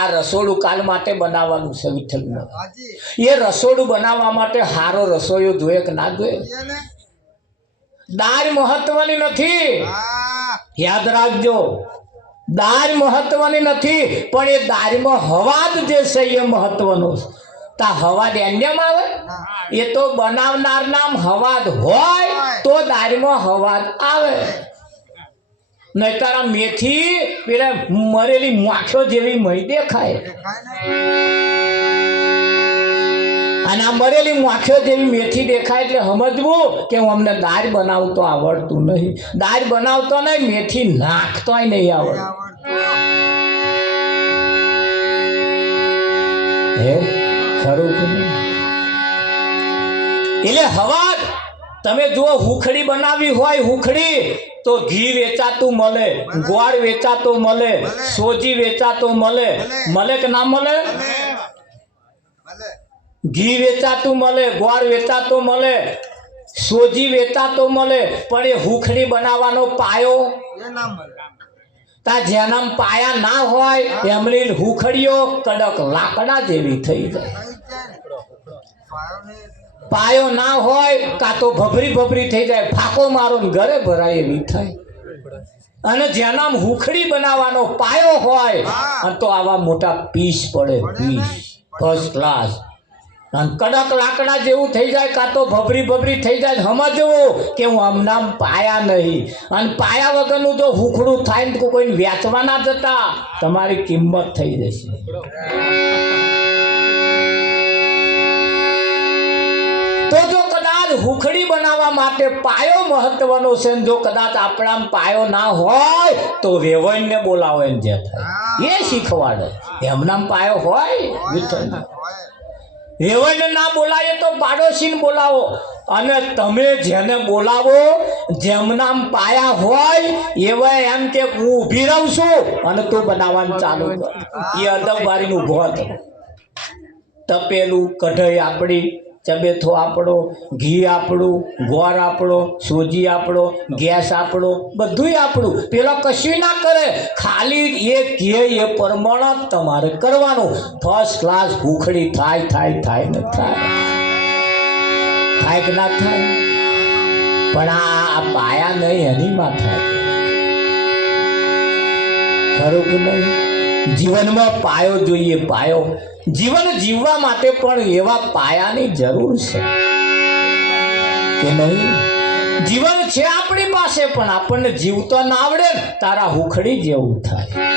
આ રસોડું કાલ માટે બનાવવાનું છે વિઠ્ઠલમાં. એ રસોડું બનાવવા માટે હારો રસોઈયો જોઈએ કે ના જોઈએ? દાળ મહત્વની નથી, યાદ રાખજો. દાળ મહત્વની નથી, પણ એ દાળમાં હવાદ જે છે એ મહત્વનો છે. તા હવાદ એમ આવે? એ તો બનાવનાર નામ હવાદ હોય તો દાળમાં હવાદ આવે. નહીતર આ મેથી પેલા મરેલી માખીઓ જેવી મહી દેખાય. અને આ મરેલી માખીઓ જેવી મેથી દેખાય એટલે સમજવું કે હું અમને દાળ બનાવતો આવડતું નહીં. દાળ બનાવતો નહીં, મેથી નાખતોય નહીં આવડતું. હે ખરું કે નહીં? એટલે હવાદ તમે જુઓ, હુખડી બનાવી હોય, હુખડી તો ઘી વેચાતું મળે, ગોળ વેચાતો મળે, સોજી વેચાતો મળે. મળે કે ના મળે? ઘી વેચાતું મળે, ગોળ વેચાતો મળે, સોજી વેચાતો મળે, પણ એ હુખડી બનાવવાનો પાયો તા જેના પાયા ના હોય એમની હુખડીઓ કડક લાકડા જેવી થઈ જાય. પાયો ના હોય કાં તો ભભરી ભભરી થઈ જાય, ફાકો મારો ને ઘરે ભરાય એવી થાય. અને જેના હુખડી બનાવવાનો પાયો હોય તો આવા મોટા પીસ પડે, પીસ ફર્સ્ટ ક્લાસ. અને કડક લાકડા જેવું થઈ જાય, કાં તો ભભરી ભભરી થઈ જાય. સમજવું કે હું આમનામ પાયા નહીં. અને પાયા વગરનું જો હુખડું થાય ને તો કોઈને વેચવા ના જતા, તમારી કિંમત થઈ જશે. તો જો કદાચ હુખડી બનાવવા માટે પાયો મહત્વનો છે, જો કદાચ આપણામાં પાયો ના હોય તો વેવાઈને બોલાવો એમ જે થાય એ શીખવાડે. એમનામ પાયો હોય વિઠ્ઠલ. વેવાઈને ના બોલાય તો પાડોશીને બોલાવો. અને તમે જેને બોલાવો જેમનામ પાયા હોય એવા એમ કે હું ઊભી રહું છું અને તું બનાવવાનું ચાલુ કર. એ અદબવારીનું ઊભો હતો. તપેલું, કઢાઈ આપણી, ચબેથો આપણો, ઘી આપણું, ગોળ આપણો, સોજી આપણો, ગેસ આપણો, બધું આપણું. પેલો કશું ના કરે, ખાલી એ કહે એ પ્રમાણે તમારે કરવાનું. ફર્સ્ટ ક્લાસ ભૂખડી થાય થાય થાય ને થાય. થાય કે ના થાય? પણ આ પાયા નહીં એની માં થાય. ખરું કે નહીં? જીવનમાં પાયો જોઈએ, પાયો. જીવન જીવવા માટે પણ એવા પાયાની જરૂર છે કે નહીં? જીવન છે આપણી પાસે, પણ આપણને જીવતો ના આવડે તારા હુખડી જેવું થાય.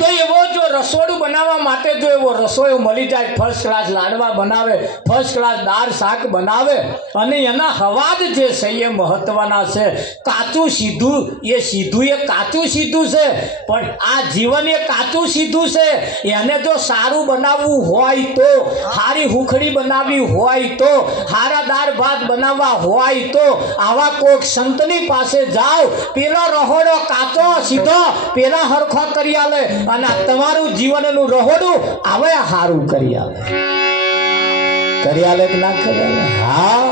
તો એવો જો રસોડું બનાવવા માટે જો એવો રસોઈ મળી જાય, ફર્સ્ટ ક્લાસ લાડવા બનાવે, ફર્સ્ટ ક્લાસ દાળ શાક બનાવે, અને એના હવાદ જે છે એ મહત્વના છે. કાચું સીધું એ સીધું એ કાચું સીધું છે, પણ આ જીવન એ કાચું સીધું છે. એને જો સારું બનાવવું હોય તો, સારી હુખડી બનાવવી હોય તો, સારા દાળ ભાત બનાવવા હોય તો આવા કોઈક સંતની પાસે જાઓ. પેલો રહોડો કાચો સીધો પેલા હરખો કરી આલે, અને તમારું જીવનનું રહોડું આવે સારું કરી આલે. કરી આલે કે ના કરી આલે? હા,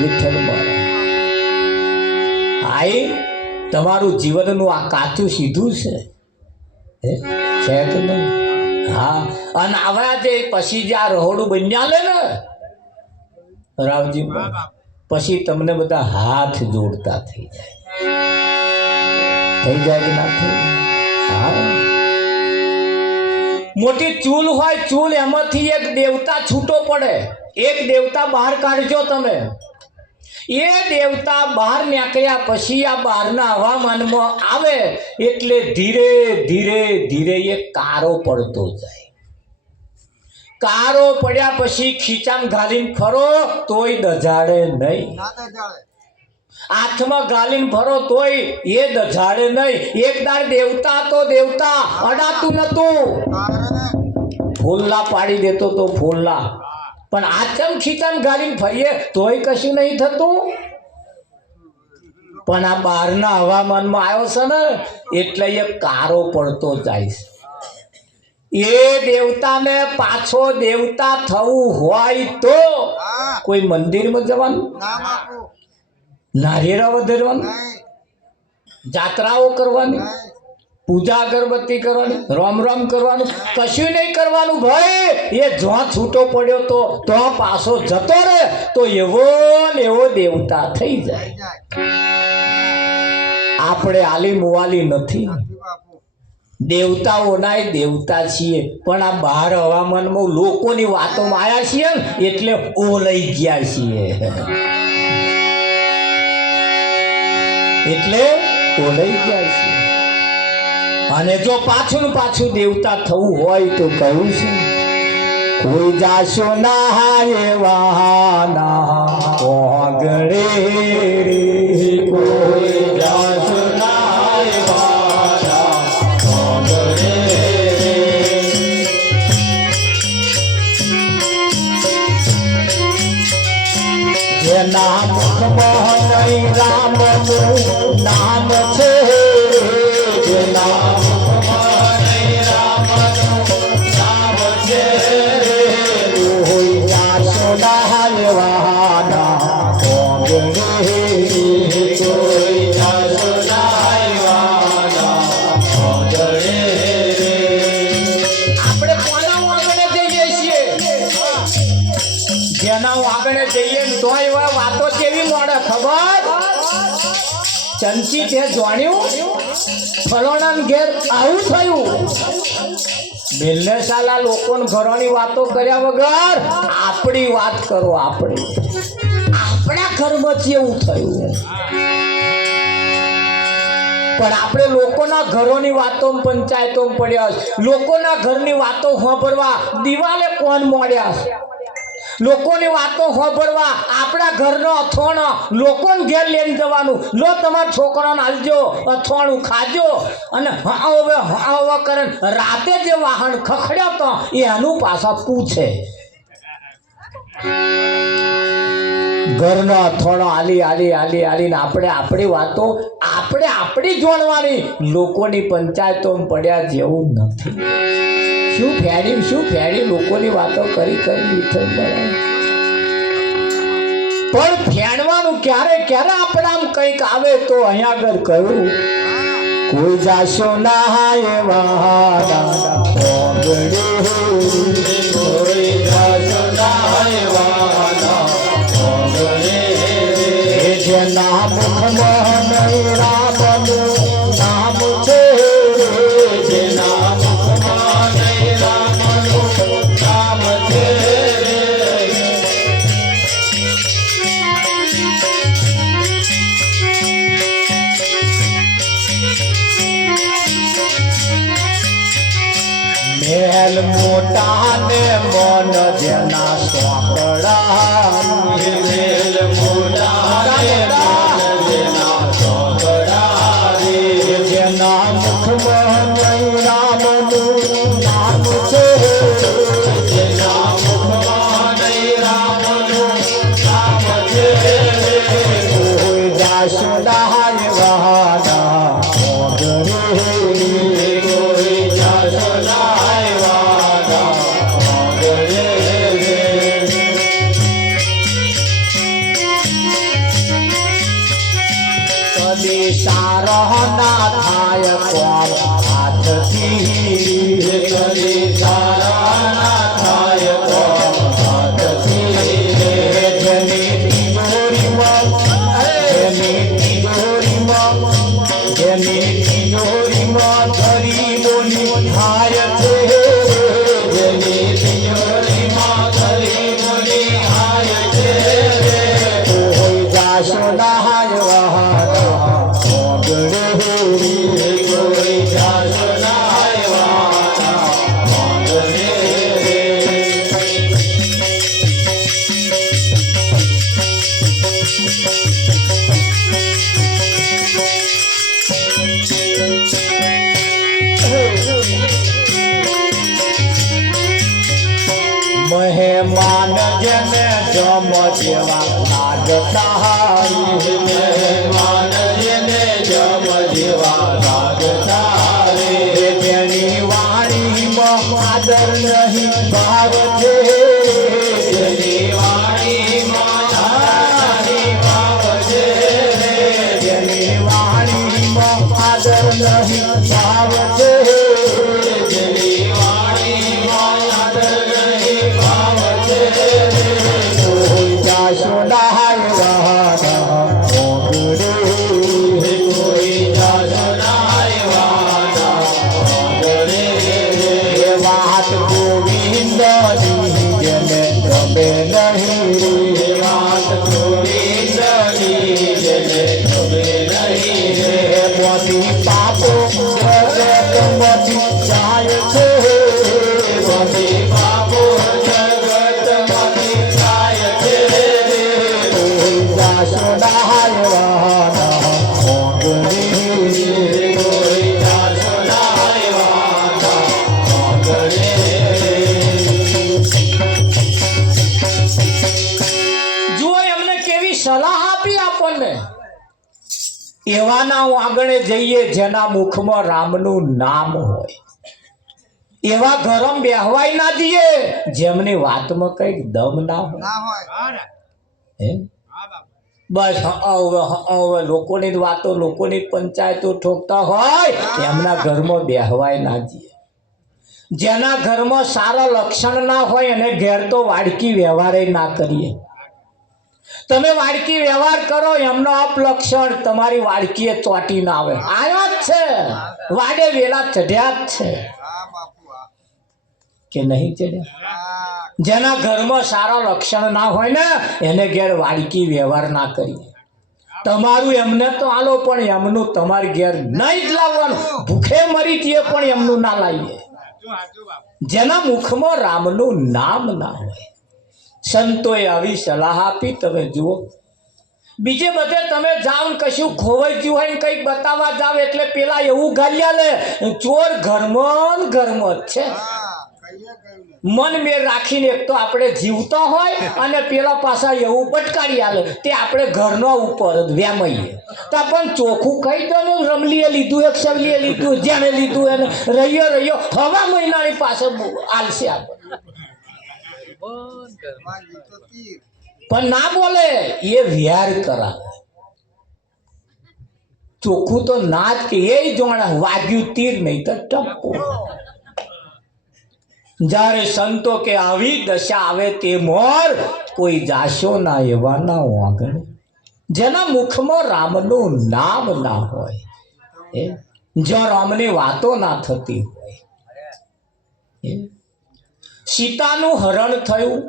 વિઠ્ઠલ આઈ તમારું જીવનનું આ કાચું સીધું છે કે નહીં? હા. અને આવા જે પછી જે આ રહોડું બન્યા લે ને રાવજી, પછી તમને બધા હાથ જોડતા થઈ જાય. થઈ જાય કે ના થઈ? હા. મોટી ચૂલ હોય, ચૂલ એમાંથી એક દેવતા છૂટો પડે. એક દેવતા બહાર કાઢજો તમે. એ દેવતા બહાર નીકળ્યા પછી આ બહારના હવામાનમાં આવે એટલે ધીરે ધીરે ધીરે એ કારો પડતો જાય. કારો પડ્યા પછી ખીચામ ઘાલીને ફરો તોય દજાડે નહીં. હાથમાં ગાલીને ફરો તોય એ દજાડે નહીં. એક દાડ દેવતા તો દેવતા અડાતું નતું, ફૂલલા પાડી દેતો તો ફૂલલા. પણ આચમ ખીચામ ગાલીને ફરીએ તોય કશું નહીં થતું. પણ આ બહારના હવામાનમાં આવ્યો છે ને એટલે એ કારો પડતો જાય છે. એ દેવતાને પાછો દેવતા થવું હોય તો કોઈ મંદિરમાં જવાનું, નારિયેળા વધેરવાનું, જાત્રાઓ કરવાની, પૂજા અગરબત્તી કરવાની, રોમ રોમ કરવાનું, કશું નહીં કરવાનું ભાઈ. એ જો છૂટો પડ્યો તો પાછો જતો રહે તો એવો ને એવો દેવતા થઈ જાય. આપણે આલી મુવાલી નથી, દેવતાઓના દેવતા છીએ, પણ આ બહાર હવામાનમાં લોકોની વાતોમાં આવ્યા છીએ ને એટલે ઓલઈ ગયા છીએ. એટલે ઓલઈ ગયા છીએ. અને જો પાછું દેવતા થવું હોય તો કહું છું, કોઈ જાશો ના એવાના ઓગળે રે, કોઈ જાશો ના એવાના ઓગળે રે. જેના મુખમાં નહીં રામનું નામ છે, જેના મુખમાં નહીં રામનું નામ છે, કોઈ જાશો ના એવાના ઓગળે, કોઈ જાશો ના એવાના ઓગળે. આપણે કોના આગળ જઈએ છીએ? જેના આગળ જઈએ ને તો એવા વાતો કેવી મળે ખબર? ચંચી તે જાણ્યું ફલોણા ઘેર આવું થયું. બિલને સાલા લોકોને ઘરોની વાતો કર્યા વગર આપણી વાત કરો. આપણા ઘરમાં કેવું થયું? પણ આપણે લોકોના ઘરોની વાતો પંચાયતો પડ્યા, લોકોના ઘરની વાતો સાંભળવા દિવાલે કોણ મળ્યા, લોકોની વાતો સાંભળવા આપણા ઘરનો અથોણો લોકોને ઘેર લઈને જવાનું. લો તમારા છોકરાને હાલજો, અથોણું ખાજો. અને હવે કરે રાતે જે વાહન ખખડ્યો તો એનું પાછા પૂછે. ઘરનો અથોણો આલીને આપણે આપણી વાતો આપણી જોડવાની, લોકોની પંચાયતો પડ્યા જેવું નથી. શું ફેડી લોકોની વાતો કરી પણ ફેણવાનું ક્યારે આપણામ કંઈક આવે તો અહીંયા આગળ કહ્યું, કોઈ જાશો ના એવાના ઓગળે, કોઈ જાશો ના એવાના ઓગળે. જેના મુખમાં નહીં રામનું નામ છે, જેના મુખમાં નહીં રામનું નામ છે. મહેલ મોટા ને મન જેના સોંપડા, મહેલ મોટા ને મન જેના સોંપડા, જેના મુખમાં નહીં રામનું નામ છે, જેના મુખમાં નહીં રામનું નામ છે. કોઈ જાશો ના એવાના ઓગળે, કોઈ જાશો ના એવાના ઓગળે. કદી સારો ના થાય કોમ હાથથી, કદી સારા ના થાય કોમ હાથથી. જેની તિજોરીમાં ધરી બોલી થાય છે, જેની તિજોરીમાં ધરી બોલી થાય છે. કોઈ જાશો ના એવાના ઓગળે, કોઈ જાશો ના એવાના ઓગળે. મહેમાન જેને જમ જેવા લાગતા, મહેમાન જેને જમ જેવા લાગતા, જેની વાણીમાં આદર નહીં ભાવ છે, જેની વાણીમાં આદર નહીં ભાવ છે, જેની વાણીમાં આદર નહીં ભાવ છે જેવી વાણીમાં આદર નહીં ભાવ છે કોઈ જાશો નહાય વાના ઓગળે કોઈ જાશો નહાય વાના ઓગળે એ વાત ગોવિંદની જેને ગમે નહીં એ વાત ગોવિંદની જેને ગમે નહીં રે મોતી પાપો જગતમાંથી જાય છે મોતી પાપો જગતમાંથી જાય છે કોઈ જાશો નહાયવાના ઓગળે કોઈ જાશો નહાયવાના ઓગળે જુઓ એમને કેવી સલાહ આપી આપણને એવાના આગળ જઈએ જેના મુખમાં રામનું નામ હોય એવા ગરમ બેહવાય ના દઈએ જેમની વાતમાં કઈક દમ ના હોય હે બસ હવે લોકોની જ વાતો લોકોની જ પંચાયતો ઠોકતા હોય એમના ઘરમાં બેહવાય ના દઈએ જેના ઘરમાં સારા લક્ષણ ના હોય એને ઘેર તો વાડકી વ્યવહારે ના કરીએ તમે વાડકી વ્યવહાર કરો એમનો અપલક્ષણ તમારી વાડકીએ ચોટી ના આવે આયા જ છે વાડે વેલા ચઢ્યા જ છે કે નહીં ચડ્યા જેના ઘરમાં સારા લક્ષણ ના હોય ને એને ઘેર વાડકી વ્યવહાર ના કરીએ તમારું એમને તો આલો પણ એમનું તમારી ઘેર નહીં જ લાવવાનું ભૂખે મરી જઈએ પણ એમનું ના લાવીએ જેના મુખમાં રામનું નામ ના હોય સંતોએ આવી સલાહ આપી તમે જુઓ બીજે બધે તમે જાઓ કશું ખોવાઈ ગયું હોય ને કંઈક બતાવવા જાવ એટલે પેલા એવું ગાલ્યા લે ચોર ઘરમાં જ છે મન મેં રાખીને એક તો આપણે જીવતા હોય અને પેલા પાછા એવું પટકારી આલે તે આપણે ઘરનો ઉપર વ્યામઈએ તો પણ ચોખ્ખું કહી દો ને રમલીએ લીધું એક સવલીએ લીધું જેને લીધું એને રહ્યો હવા મહિનાની પાસે આલશે આપણે પણ ના બોલે એ વ્યાર કરાવે ચોખ્ખું તો ના જ કે એ જોણા વાગ્યું તીર નહીં તો ટપકો જ્યારે સંતો કે આવી દશા આવે તે મોર કોઈ જાશો ના એવા ના આગળ જેના મુખમાં રામનું નામ ના હોય જો રામની વાતો ના થતી હોય સીતાનું હરણ થયું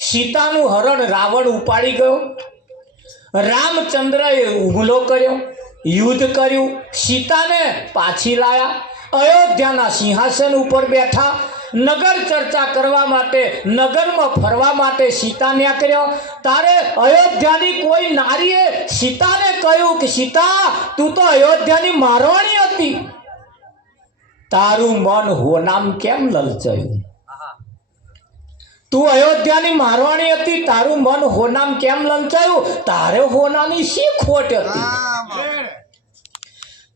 સીતાનું હરણ રાવણ ઉપાડી ગયો રામચંદ્રએ હુમલો કર્યો યુદ્ધ કર્યું સીતાને પાછી લાયા અયોધ્યાના સિંહાસન ઉપર બેઠા નગર ચર્ચા કરવા માટે નગરમાં ફરવા માટે સીતાને કર્યો તારે અયોધ્યાની કોઈ નારીએ સીતાને કહ્યું કે સીતા તું તો અયોધ્યાની મારવાણી હતી તારું મન હોનામ કેમ લલચાયું તું અયોધ્યાની મારવાણી હતી તારું મન હોનામ કેમ લલચાયું તારે હોનાની શી ખોટ હતી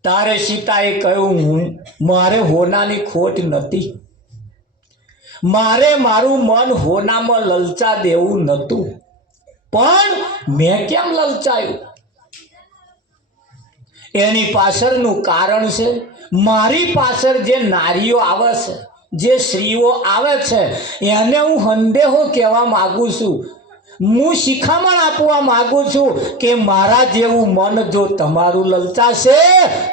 તારે સીતાએ કહ્યું મારે હોનાની ખોટ નથી મારે મારું મન હોનામાં લલચા દેવું નતું પણ મેં કેમ લલચાયું એની પાછળનું કારણ છે મારી પાછળ જે નારીઓ આવે છે જે સ્ત્રીઓ આવે છે એને હું સંદેહો કહેવા માગું છું હું શિખામણ આપવા માગું છું કે મારા જેવું મન જો તમારું લલચાશે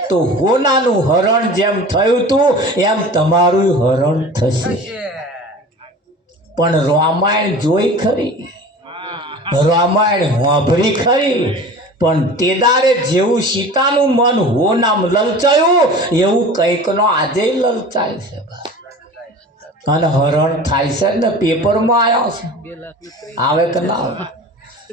તો હોનાનું હરણ જેમ થયું હતું એમ તમારું હરણ થશે પણ રામાયણ જોઈ ખરી રામાયણ વાંભળી ખરી પણ તેદારે જેવું સીતાનું મન હોનામ લલચાયું એવું કંઈકનો આજે લલચાય છે અને હરણ થાય છે ને પેપરમાં આવ્યા છે આવે કે ના આવે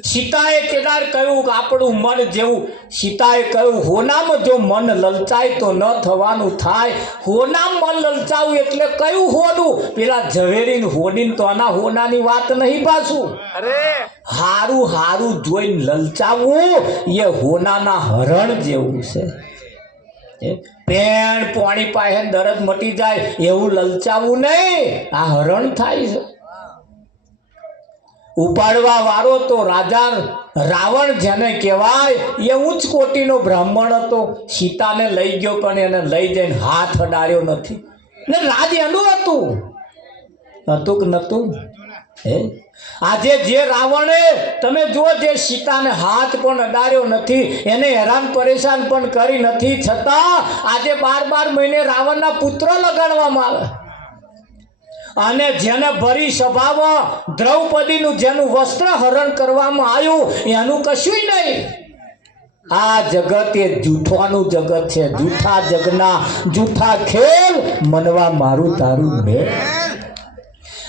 સીતાએ કેદાર કહ્યું કે આપણું મન જેવું સીતાએ કહ્યું હોનામ જો મન લલચાય તો ન થવાનું થાય હોનામ મન લલચાવું એટલે કયું હોનું પેલા ઝવેરીને હોડીને તો આના હોનાની વાત નહીં પાછું હારું હારું જોઈને લલચાવવું એ હોનાના હરણ જેવું છે પેણ પાણી પાસે દરદ મટી જાય એવું લલચાવું નહીં આ હરણ થાય છે ઉપાડવા વાળો તો રાજા રાવણ જેને કહેવાય એ ઉચ્ચ કોટીનો બ્રાહ્મણ હતો. સીતાને લઈ ગયો પણ એને લઈ જઈને હાથ અડાડ્યો નથી ને રાજ એનું હતું કે નતું? હે, આજે જે રાવણે તમે જુઓ જે સીતાને હાથ પણ અડાડ્યો નથી, એને હેરાન પરેશાન પણ કરી નથી, છતાં આજે 12 મહિને રાવણના પુત્ર લગાડવામાં આવે. અને જેને ભરી સભામાં દ્રૌપદીનું જેનું વસ્ત્ર હરણ કરવામાં આવ્યું એનું કશું નહીં. આ જગત એ જૂઠવાનું જગત છે. જૂઠા જગના જૂઠા ખેલ મનવા મારું તારું મેળ.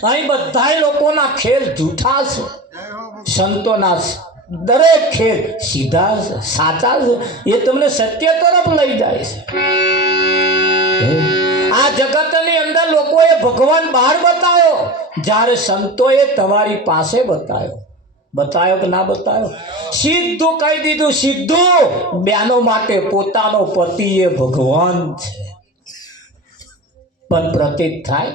અહીં બધા લોકોના ખેલ જૂઠા છે. સંતોના દરેક ખેલ સીધા સાચા છે. એ તમને સત્ય તરફ લઈ જાય છે. આ જગતની અંદર લોકોએ ભગવાન બહાર બતાવ્યો, જ્યારે સંતોએ તમારી પાસે બતાવ્યો કે ના બતાવ્યો? સીધું કહી દીધું, સીધું. બેનો માટે પોતાનો પતિ એ ભગવાન છે. પણ પ્રતીત થાય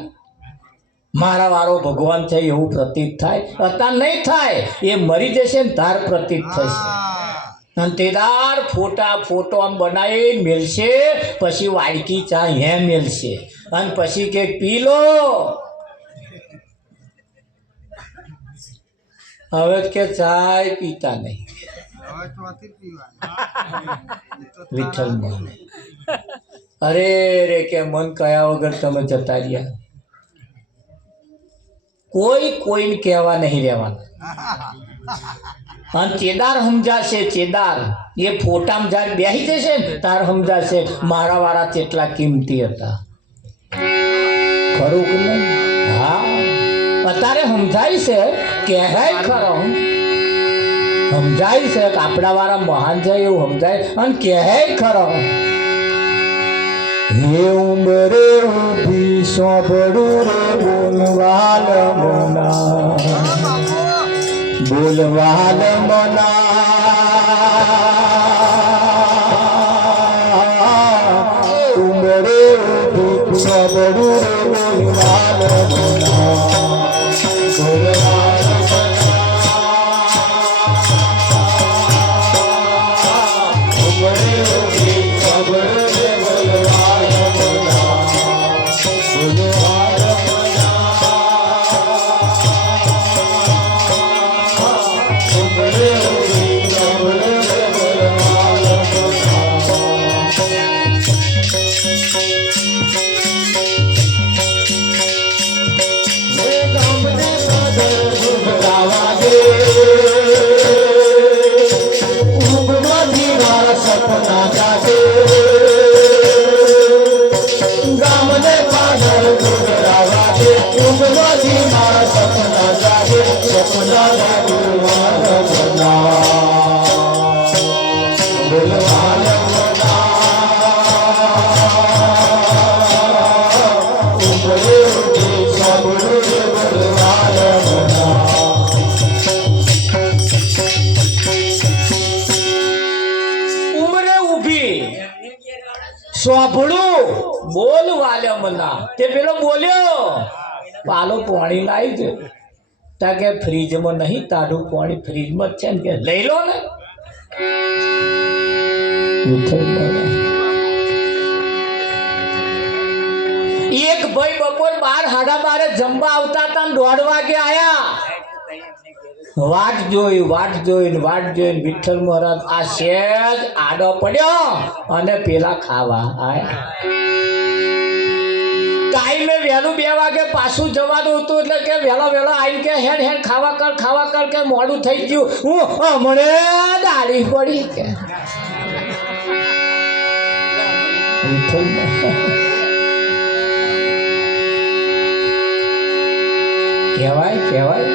મારા વાળો ભગવાન છે એવું પ્રતીત થાય? અત્યારે નહીં થાય, એ મરી જશે ને તાર પ્રતીત થશે. અને તેદાર ફોટો આમ બનાવી મેલશે, પછી વાડકી ચા હે મેલશે, અને પછી કે પી લો. હવે કે ચાય પીતા નહીં. વિઠ્ઠલ માને અરે રે કે મન કયા વગર તમે જતા રહ્યા. કોઈને કહેવા નહીં રહેવાના. અને ચેદાર સમજાશે, ચેદાર એ ફોટામાં જ્યારે બેસી જશે ને તાર સમજાશે મારા વાળા કેટલા કિંમતી હતા. ખરું કે નહીં? હા, અત્યારે સમજાય છે, કહેવાય ખરો, સમજાય છે કે આપણા વાળા મહાન છે એવું સમજાય, અને કહેવાય ખરો. હે ઉંબરે ઊભી સોંભળું રે બોલવાલ મના, બોલવાલ મના. ઉંબરે ઊભી સોંભળું રે બોલવાલ મના, બોલવાલ મના. ઉંબરે ઊભી સોંભળું રે બોલવાલ મના, બોલવાલ મના. ઉંબરે ઊભી સોંભળું રે બોલવાલ સપના જાગે, ગામને પાગલ ગુગરાવા દે. ઊંઘમાંથી મારા સપના જાગે, સપના બોલવાલ મના, બોલવાલ મના. ઉંબરે ઊભી સોંભળું રે બોલવાલ મના. સોંભળું બોલવાલ મના. તે પેલો બોલ્યો પાલો પાણી લાવી દે. તા કે ફ્રીજમાં નહીં, તારું પાણી ફ્રીજમાં જ છે ને, કે લઈ લો ને. એક ભાઈ બપોર 12:30 જમવા આવતા હતા ને 1:30 વાગે આયા. વાટ જોઈને વિઠ્ઠલ મહારાજ આ સેજ આડો પડ્યો અને પેલા ખાવા આયા. ટાઈમે વહેલું 2 વાગે પાછું જવાનું હતું, એટલે કે વહેલો આવીને કે હેડ ખાવા કર કે મોડું થઈ ગયું, હું હમણે દાડી પડી કે. કહેવાય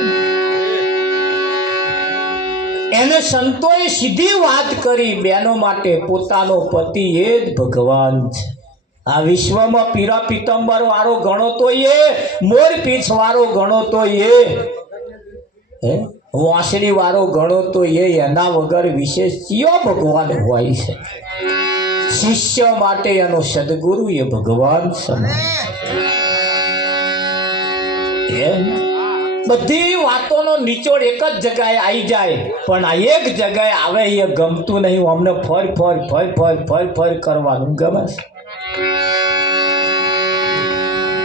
એને સંતોએ સીધી વાત કરી, બેનો માટે પોતાનો પતિ એ જ ભગવાન છે. આ વિશ્વમાં પીરા પીતંબર વાળો ગણો તો એ, મોર પીછ વાળો ગણો તો એ, વાંસળી વાળો ગણો તો એ, એના વગર વિશેષ કયો ભગવાન હોય છે? શિષ્ય માટે એનો સદગુરુ એ ભગવાન સમાન છે. બધી વાતોનો નિચોડ એક જ જગ્યાએ આવી જાય, પણ આ એક જગ્યાએ આવે એ ગમતું નહીં. અમને ફર કરવાનું ગમે છે.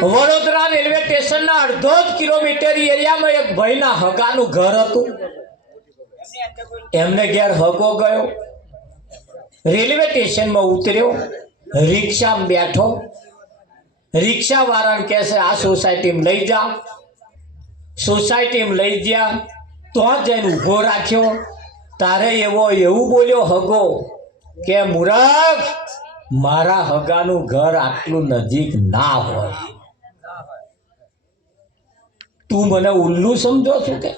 વડોદરા રેલવે સ્ટેશનના અડધો જ કિલોમીટર એરિયામાં એક ભાઈના હગાનું ઘર હતું. એમને ઘેર હગો ગયો, રેલવે સ્ટેશનમાં ઉતર્યો, રિક્ષામાં બેઠો. રિક્ષા વાળાને કહે છે આ સોસાયટીમાં લઈ જા. સોસાયટીમાં લઈ ગયા, તો જઈને ઊભો રાખ્યો. તારે એવું બોલ્યો હગો કે મૂરખ, મારા હગાનું ઘર આટલું નજીક ના હોય. તું મને ઉલ્લુ સમજો છું કે?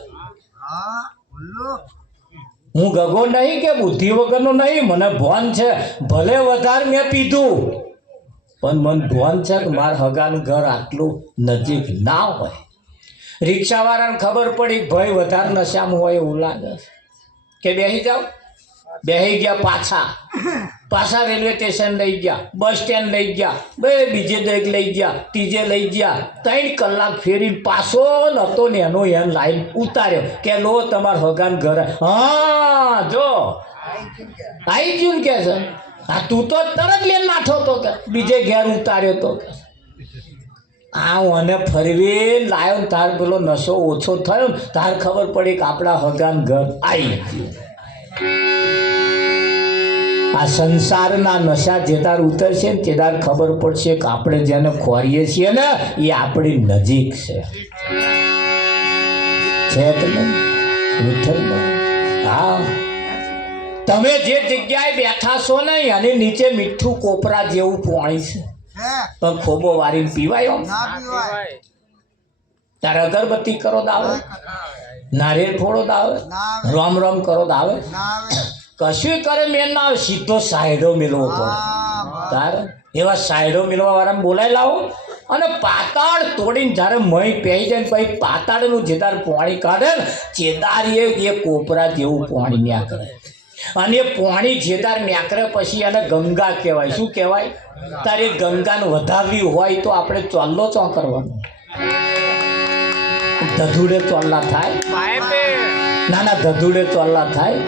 હું ગગો નહીં કે બુદ્ધિ વગરનો નહીં, મને ભાન છે. ભલે વધારે મેં પીધું, પણ મને ભાન છે કે મારા હગાનું ઘર આટલું નજીક ના હોય. રિક્ષાવાળાને ખબર પડી ભાઈ વધારે નશામાં હોય એવું લાગે કે બેસી જાઓ. બેસી ગયા. પાછા રેલવે સ્ટેશન લઈ ગયા, બસ સ્ટેન્ડ લઈ ગયા, બીજે દરેક લઈ ગયા, ત્રીજે લઈ ગયા. 3 કલાક ફેરીને પાછો નતો ને એનો એને લાઈન ઉતાર્યો કે લો તમારા હગાન ઘર. હા જો આવી ગયું કે છે. હા તું તો તરત લઈને નાઠો તો કે બીજે ઘેર ઉતાર્યો તો કે અને ફરવી લાયો. તાર પેલો નશો ઓછો થયો ને તાર ખબર પડી કે આપણા હગાન ઘર આવી ગયું. આ સંસારના નશા જેદાર ઉતરશે ને તેદાર ખબર પડશે કે આપણે જેને ખોરીએ છીએ ને એ આપણી નજીક છે કે નહીં વિઠ્ઠલમાં? હા, તમે જે જગ્યાએ બેઠા છો ને એની નીચે મીઠું કોપરા જેવું પાણી છે, પણ ખોબો વારીને પીવાય? તારે અગરબત્તી કરો દાવે, નારિયેળ ફોડો દાવે, રોમ રોમ કરો દાવે, કશું કરે મેં ના આવે. સીધો સાયડો મેળવો પડે. તારે એવા સાયડો મેળવા વાળાને બોલાવી લાવો અને પાતાળ તોડીને જ્યારે મહી પહેરી જાય ને પછી પાતાળનું જેદાર પાણી કાઢે ને ચેદાર એ કોપરા જેવું પાણી ન્યાકરે. અને એ પાણી જેદાર ન્યાકરે પછી એને ગંગા કહેવાય. શું કહેવાય? તારે ગંગાને વધારવી હોય તો આપણે ચોલ્લો ચો કરવાનો. ધધુડે ચોલ્લા થાય? ના ધધુડે ચોલ્લા થાય.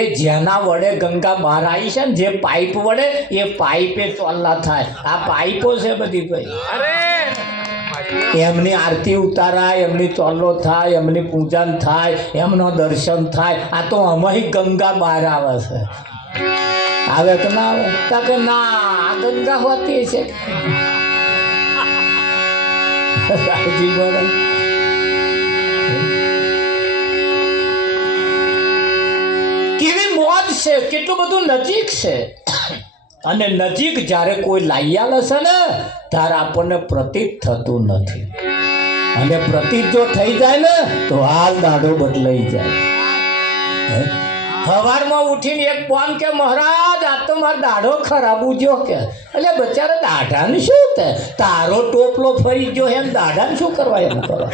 એ જેના વડે ગંગા બહાર આવી છે ને, જે પાઇપ વડે, એ પાઇપે ચોલ્લા થાય. આ પાઇપો છે બધી ભાઈ. એમની આરતી ઉતારાય, એમની ચોલ્લો થાય, એમની પૂજન થાય, એમનો દર્શન થાય. આ તો અમારી ગંગા બહાર આવે છે. આવે કે ના આવે? કે ના, આ ગંગા હોતી છે. કેવી મોજ છે, કેટલું બધું નજીક છે. અને નજીક જ્યારે કોઈ લાયા હશે ને ત્યારે આપણને પ્રતીત થતું નથી. અને પ્રતીત જો થઈ જાય ને તો હાલ દાડો બદલાઈ જાય. સવારમાં ઉઠીને એક ફોન કે મહારાજ આ તો મારો દાઢો ખરાબ ઉજ્યો કે. એટલે બચારા દાઢાને શું થાય? તારો ટોપલો ફરી ગયો એમ દાઢાને શું કરવા એમ કરો?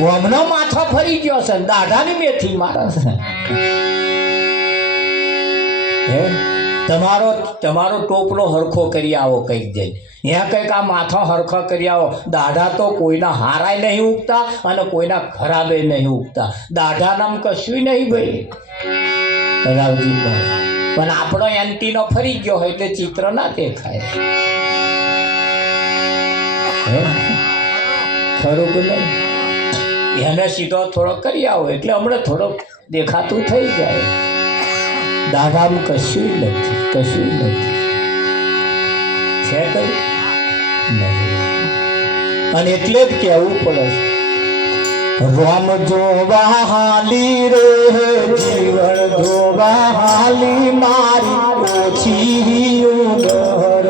હમણાં માથો ફરી ગયો છે, દાઢાની મેથી મારે છે. તમારો ટોપલો હરખો કરી આવો કંઈક જઈને. ત્યાં કંઈક આ માથો હરખો કરી આવો. દાઢા તો કોઈના હારાય નહીં ઉગતા અને કોઈના ખરાબે નહીં ઉગતા. દાઢા નામ કશું નહીં ભાઈ રાવજીભાઈ. પણ આપણો એન્ટીનો ફરી ગયો હોય એટલે ચિત્ર ના દેખાય. ખરું કે નહીં? એને સીધો થોડો કરી આવો એટલે હમણાં થોડો દેખાતું થઈ જાય. દાઢામાં કશું નથી, કશું નથી છે કઈ નહીં. અને એટલે જ કહેવું પડે રોમ જોવા હાલી રે જીવન જોવા હાલી મારી ઓછી ઉંમર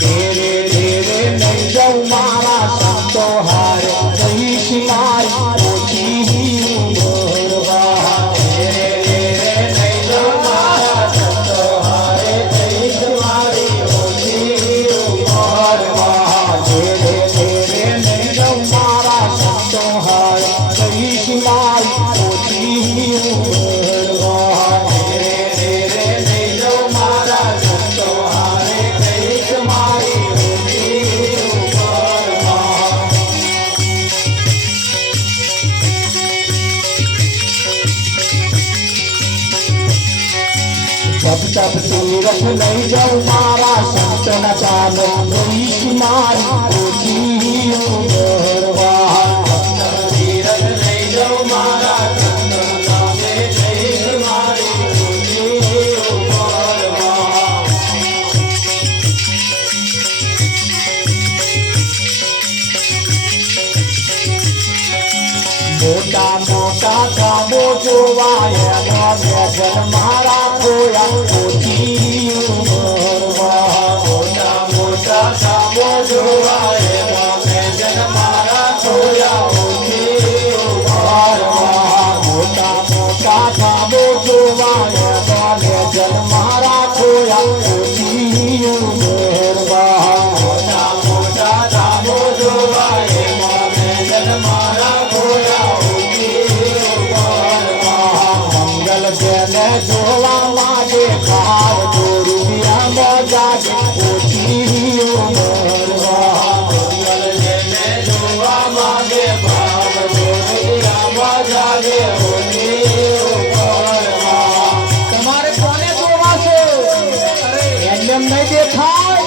ધીરે ધીરે નહીં જાઉં મારા સંતો હારે રહીશ મારી ઓછી ઉંમરમાં. ધીરે ધીરે નહીં જાઉં મારા સંતો હારે રહીશ મારી ઓછી ઉંમરમાં. ધીરે ધીરે નહીં જાઉં મારા સંતો હારે રહીશ મારી ઓછી ઉંમરમાં. ધીરે ધીરે નહીં જાઉં મારા સંતો હારે રહીશ મારી ઓછી ઉંમરમાં. जब तब तीरथ नहीं जाऊं मारा संत न पालो रहीश मारी ओછી उंमરમાં. तीरथ नहीं जाऊं मारा संत न पाले रहीश मारी ओછી उंमરમાં. મોટા મોટા કામો જોવાયા વ્યસન મારા ખોયા ઓછી ઉંમરમાં. મોટા મોટા કામો જોવાયા વ્યસન મારા ખોયા ઓછી ઉંમરમાં. મોટા મોટા કામો જોવાયા વ્યસન મારા ખોયા ઓછી ઉંમરમાં. મોટા મોટા કામો જોવાયા વ્યસન મારા ખોયા મંગલ તેને જોવા માટે ભાવ રૂપિયામાં જાગે ઓછી ઉંમરમાં. મંગલ તેને જોવા માટે ભાવ રૂપિયામાં જાગે ઓછી ઉંમરમાં. તમારે કોને જોવા છે? એમને નહીં દેખાય.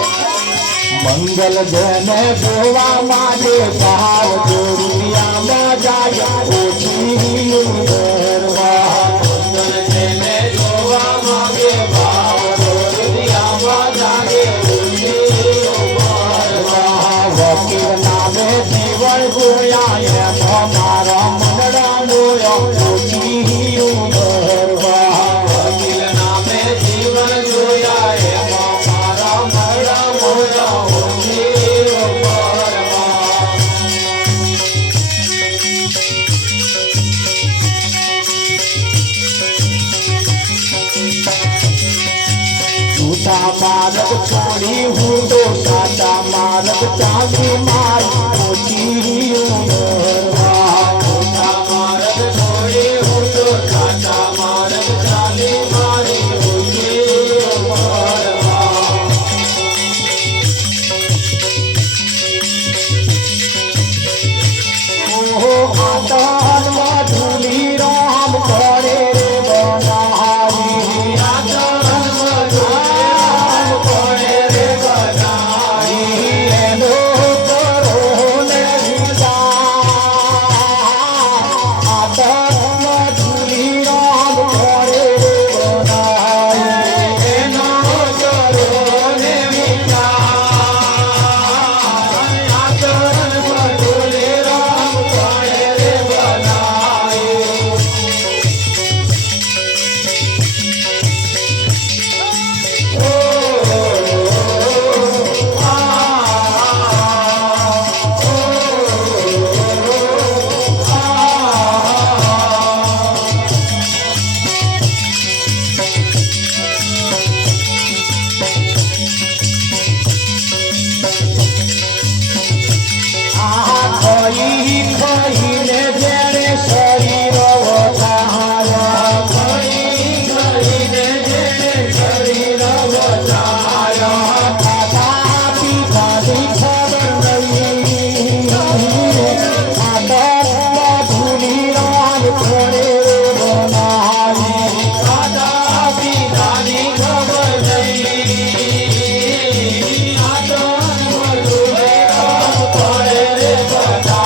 મંગલ જેને જોવા માટે ભાવ રૂપિયામાં જાગે ઓછી ઉંમરમાં. મંગલ જેને જોવા માટે ભાવ રૂપિયામાં જાગે ઓછી ઉંમરમાં. વકીલ નામે જીવન જોયા એમાં મારા મંડળા જોયા ઓછી ઉંમરમાં. વકીલ નામે જીવન જોયા એમાં મારા મંડળા જોયા ઓછી ઉંમરમાં. જૂઠા માર્ગ છોડી હું તો સાચા માર્ગ ચાલી મારી ઓછી ઉંમરમાં. જૂઠા માર્ગ છોડી હું તો સાચા માર્ગ ચાલી મારી ઓછી ઉંમરમાં. ઓહો આતનમાં ધૂલી રામ કરે રે બનાવી. આતનમાં ધૂલી રામ કરે રે બનાવી. એનો કરો ને વિચાર. આતનમાં ધૂલી રામ કરે રે બનાવી. એનો કરો ને વિચાર. આતનમાં ધૂલી રામ કરે રે બનાવી. ખઈને જેણે શરીર વધાર્યા. ખઈને જેણે શરીર વધાર્યા. ખાધા પીધાની ખબર નહીં. આતરમાં ધૂલી રામ કરે બનાવી. ખાધા પીધાની ખબર નહીં. આતરમાં ધૂલી રામ કરે બનાવી.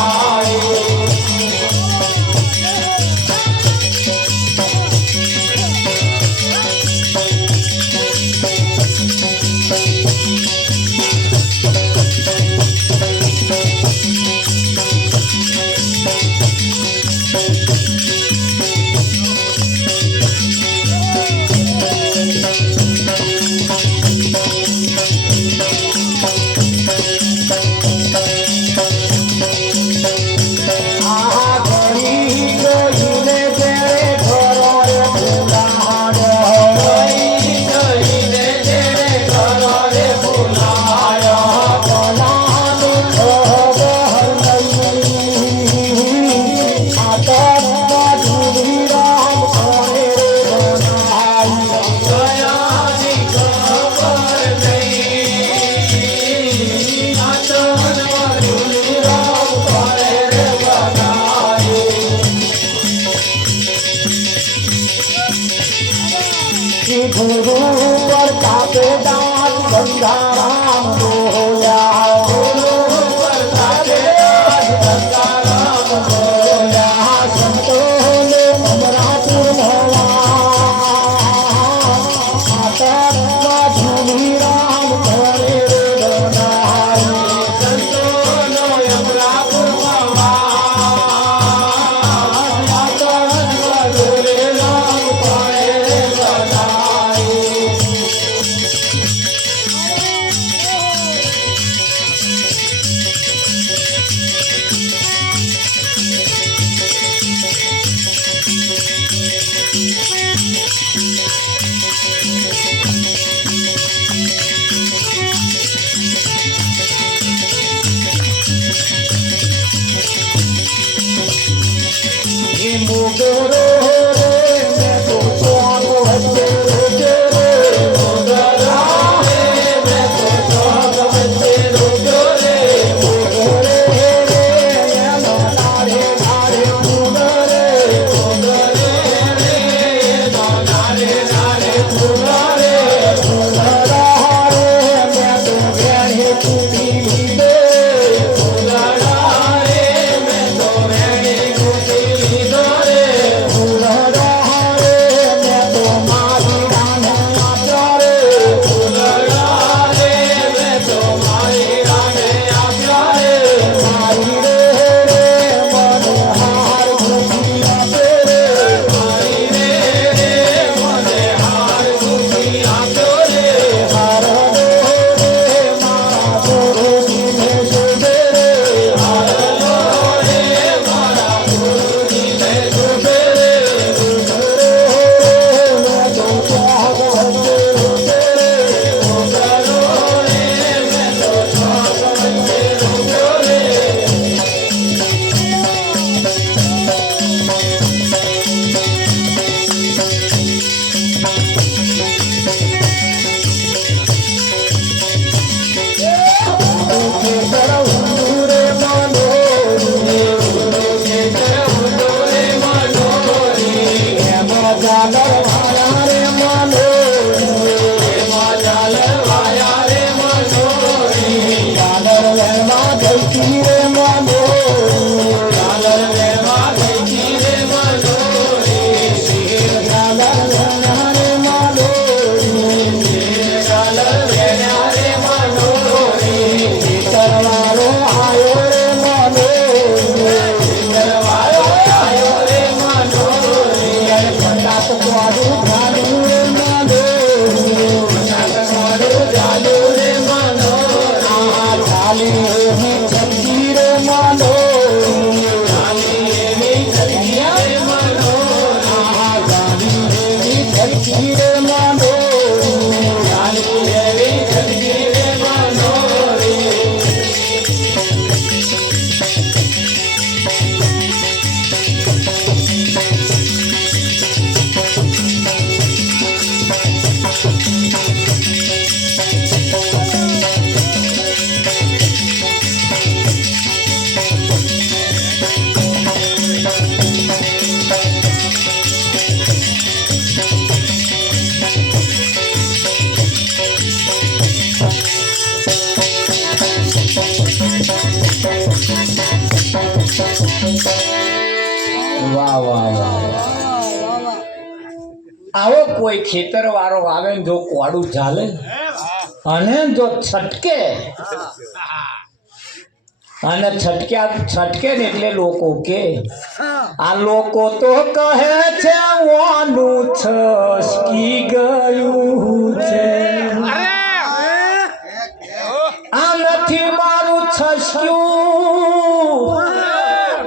ગંગારામ બોલ્યા ગંગારામ બોલ્યા સંતોને અમરાપુર ભવા ઝૂલી રામ ઘરે ગણાય સંતોનો અમરાપુર ભવા મોગરો રે મેં તો ચોક વચ્ચે રોજો રે મોગરા રે મેં તો ચોક વચ્ચે રોજો રે મોગરે રે એનો નારે નારે ફૂલરે મોગરે રે એનો નારે નારે ફૂલરે ફૂલરા રે મેં તો વેણે તૂટી લીધે ફૂલરા રે મેં તો વેણે તૂટી લીધો વાહ વાહ વાહ આવો કોઈ ખેતર વાળો આવે ને જો કોડું ચાલે અને જો છટકે અને છટકે ને એટલે લોકો કે આ લોકો તો કહે છે વાનું છસકી ગયું છે આ નથી મારું છસક્યું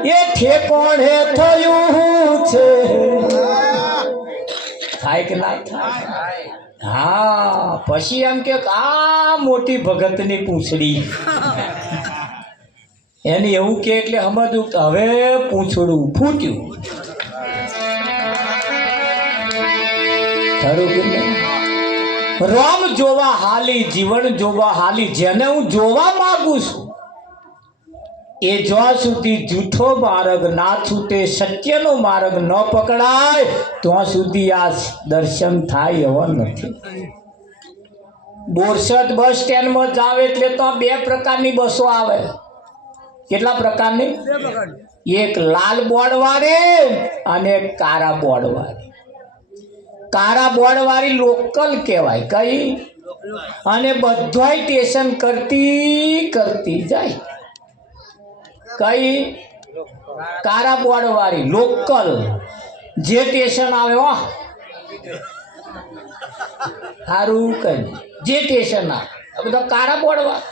એ ઠેકોણે થયું છે થાય કે ના થાય હા પછી એમ કે આ મોટી ભગતની પૂંછડી એની એવું કે એટલે સમજવું કે હવે પૂંછડું ફૂટ્યું ખરું કે રામ જોવા હાલી જીવન જોવા હાલી જેને હું જોવા માંગુ છું એ જ્યાં સુધી જૂઠો માર્ગ ના છૂટે સત્યનો માર્ગ ન પકડાય ત્યાં સુધી આ દર્શન થાય એવા નથી બોરસદ બસ સ્ટેન્ડમાં જાવ એટલે તો 2 પ્રકારની બસો આવે. કેટલા પ્રકારની? એક લાલ બોર્ડ વાળી અને એક કાળા બોર્ડ વાળી. કાળા બોર્ડ વાળી લોકલ કહેવાય. કઈ? અને બધાય સ્ટેશન કરતી જાય. કઈ? કાળા બોર્ડ વાળી લોકલ. જે સ્ટેશન આવે હો સારું કઈ જે સ્ટેશન આવે બધા કાળા બોર્ડ વાળા.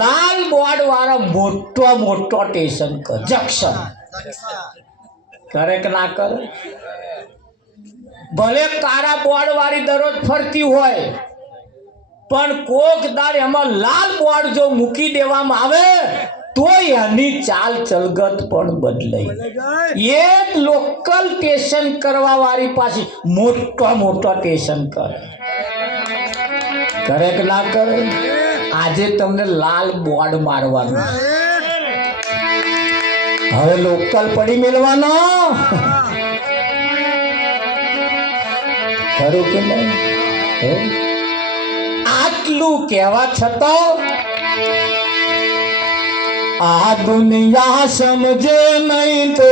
લાલ બોર્ડ વાળા મોટો સ્ટેશન કર જંક્શન કરે કે ના કરે? ભલે કાળા બોર્ડ વાળી દરરોજ ફરતી હોય પણ કોક દાડ એમાં લાલ બોર્ડ જો મૂકી દેવામાં આવે તો એની ચાલ ચલગત પણ બદલાઈ. એ લોકલ સ્ટેશન કરવા વાળી પાછી મોટો સ્ટેશન કરે કે ના કરે? આજે તમને લાલ બોર્ડ મારવાનું, હવે લોકલ પડી મેળવાનો. ખરું કે નહીં? આટલું કહેવા છતાં આ દુનિયા સમજે નહીં તો